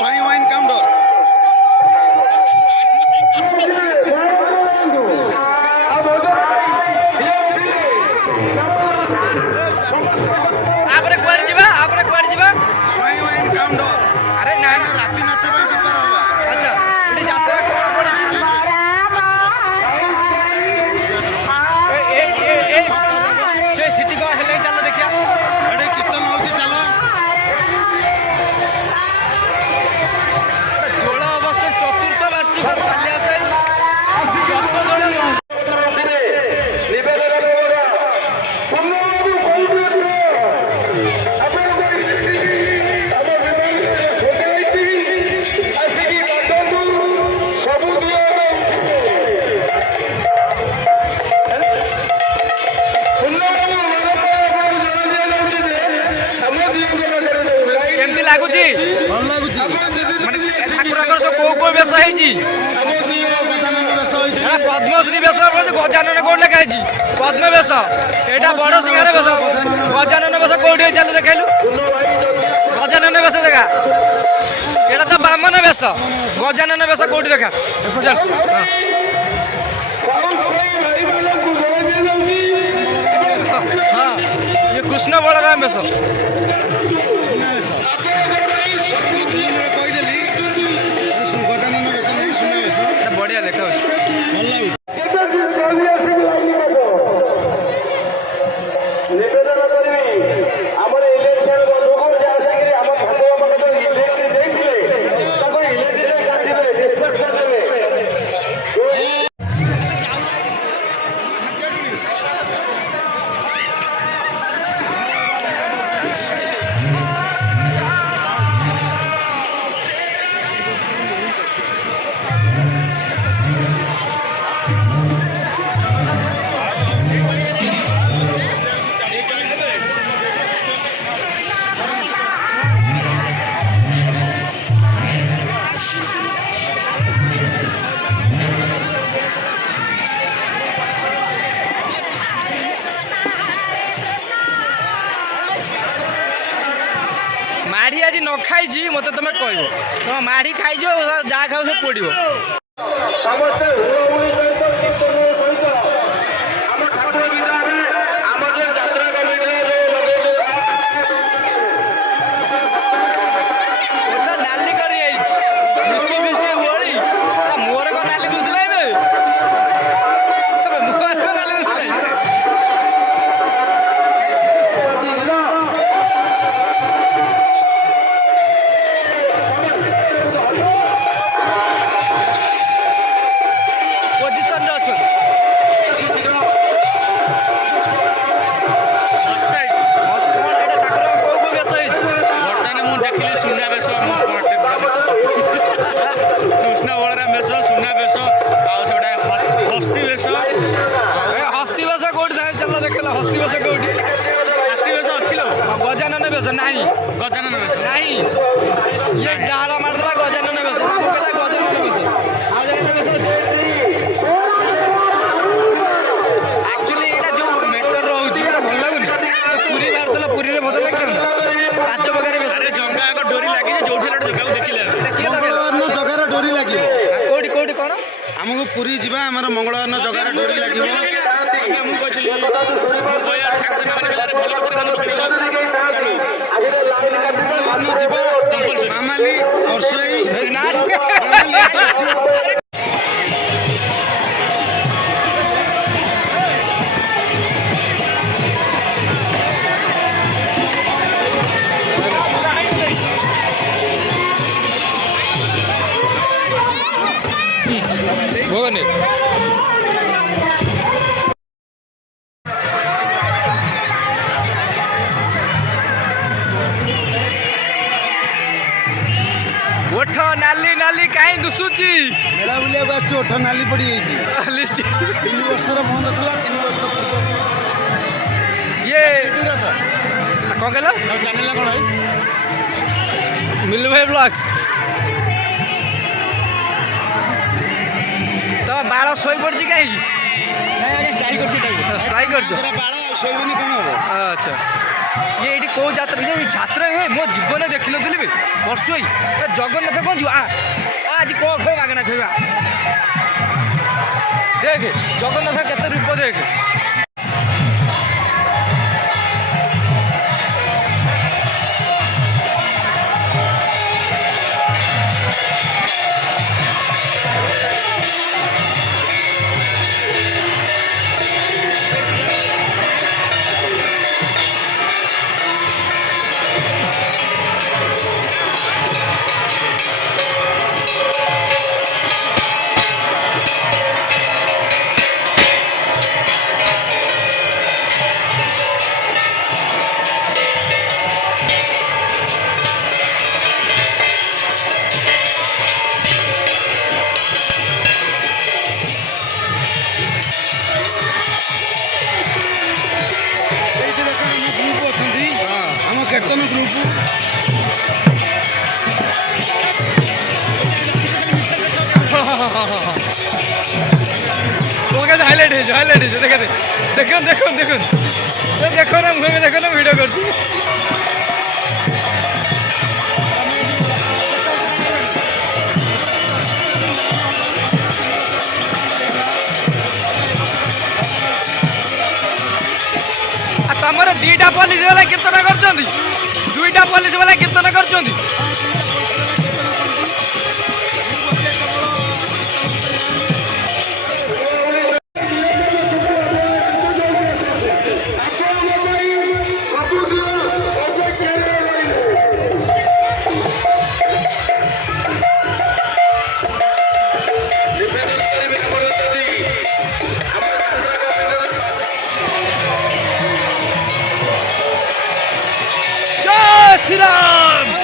स्वाई wine counter स्वाई wine counter अरे ना ना राती नाच भाई प्रिपेयर होगा अच्छा ये यात्रा कौन पड़े से सिटी को हेले चलो देखिया अरे कीर्तन होची चलो दोल अवश्य चतुर्थ वार्षिक सालिया से 10 दोल केमती लागुची भल लागुची माने ठाकुरଙ୍କର सब को बेस हेची एटा पद्मश्री बेस बोले गजानन कोड लगा हेची पद्म बेस एटा बड़ सिंहार बेस गजानन बेस कोडी चल देखाइलु गजानन बेस देखा एटा तो बामन बेस गजानन बेस कोडी देखा चल हां ये कृष्ण बलराम बेस गजानन बेस नहीं सुना बेस बढ़िया देखा भल लागुची निवेदन करी आमर इलेक्शन बंधुक आसिक आम ठाकुर मान इलेक्ट्री देते इलेक्ट्री काटिले रिस्पेक्ट देवे माढ़ी आज न खाई मत तुम कह तुम माढ़ी खाई जहाँ खाओ सब पड़ो समस्त हुलहुली सहित कीर्तन सहित आम ठाकुर विदारे आम जो यात्रा कमिटी नाली कर मिष्टी फिष्टी होली मोर को नाली घुसला मोर को नाली घुसला पोजिशन रे अच्छे ठाकुर को बेस बर्तमान मुझे देखिली सुना बेस कृष्ण बलराम बेस सुना बेस आउटा हस्ती बेस हस्ती बेस कौटी चल देख हस्ती बेस कौटी हाथी बेस अच्छी गजानन बेस नहीं गजानन बेस नहीं ये डाला मारदेला गजानन बेस कहला गजानन बेस एक्चुअली एटा जो मेटर रोची भल लगुनि पूरी मारदेला पूरी रे मजा लगे पांच प्रकार बेस अरे जंगा आग डोरी लगी जो जगह देखिले मंगलवार न जगार डोरी लागिबो कोडी कोडी कोन हमको पुरी जीवा हमर मंगलवार न जगार डोरी लागिबो मामाली परसोई ना भोगने ओठ नाली नाली कहीं दुसुची मेला बुलिया आसछि ओठ नाली पड़ी जाइछि लिस्ट 3 वर्षर बंद थला 3 वर्ष ये कौन कहला चैनल कौन है मिलू भाई ब्लॉग्स तो बाड़ शोई पड़ी कहीं स्ट्राइक स्ट्राइक कर बाड़ शोइबनी कोन हो अच्छा ଇଏ ଏଇଠି କେଉଁ ଯାତ୍ରା ଏ ଯାତ୍ରା ହୁଏ ମୋ ଜୀବନରେ ଦେଖିନଥିଲି ବି ବର୍ଷ ହୋଇ ଜଗନ୍ନାଥ କ'ଣ ଯିବ ଆଜି କ'ଣ ଖାଇବା ମାଗଣା ଖାଇବା ଦେଖେ ଜଗନ୍ନାଥ କେତେ ରୂପ ଦେଖେ ଏଇଠି ଦେଖ ଆମ ଗ୍ରୁପ ଅଛନ୍ତି ଆମ କୀର୍ତ୍ତନ ଗ୍ରୁପ তোমাকে হাইলাইট হয়েছে দেখে দেখুন দেখো না মুখে দেখো না ভিডিও করছি ତମର ଦୁଇଟା ପୋଲିସ ବାଲା କୀର୍ତ୍ତନ କରୁଛନ୍ତି ଦୁଇଟା ପୋଲିସ ବାଲା କୀର୍ତ୍ତନ କରୁଛନ୍ତି ଜୟ ଶ୍ରୀରାମ